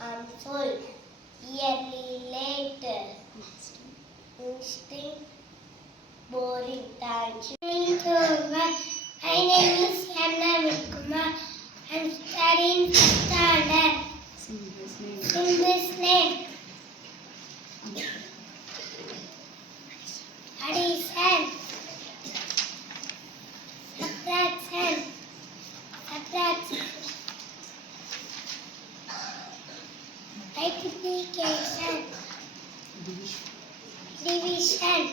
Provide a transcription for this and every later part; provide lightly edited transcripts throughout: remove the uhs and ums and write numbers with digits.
unfold, yearly later, instinct boring. Thank you. My name is Hannah Kumar. I'm studying standard. Simba's name. Addition. Subtraction. Multiplication. Division.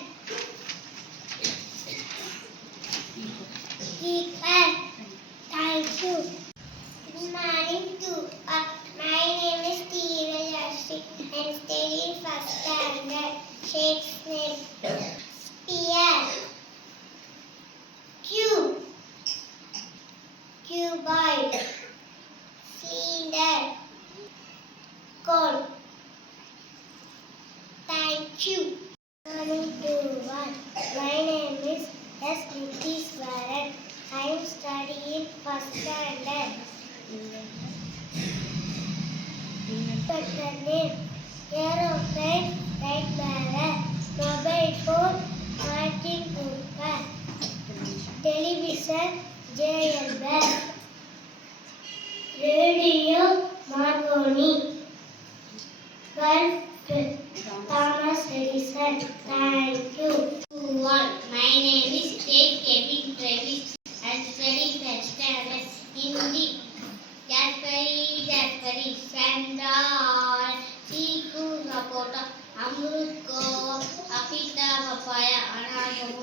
Equal. Thank you. Good morning to all. My name is Tina Yashik. I'm studying first standard. Shakes name. Sphere. Cube. Cuboid. Cylinder. Cone. Thank you. Good morning to all. My name is S. Nitishwaran. I am studying first standard. Better name. Aeroplane, light bearer. Mobile phone, Martin Cooper. Television, J.L. Bell. Radio, Marconi. Bulb, Thomas Edison. Thank you. My name is Kevin Travis. I study first standard Hindi. Jasperi, Sandal, Chiku, Sapota, Amrut, Apita, Papaya, Anagamu,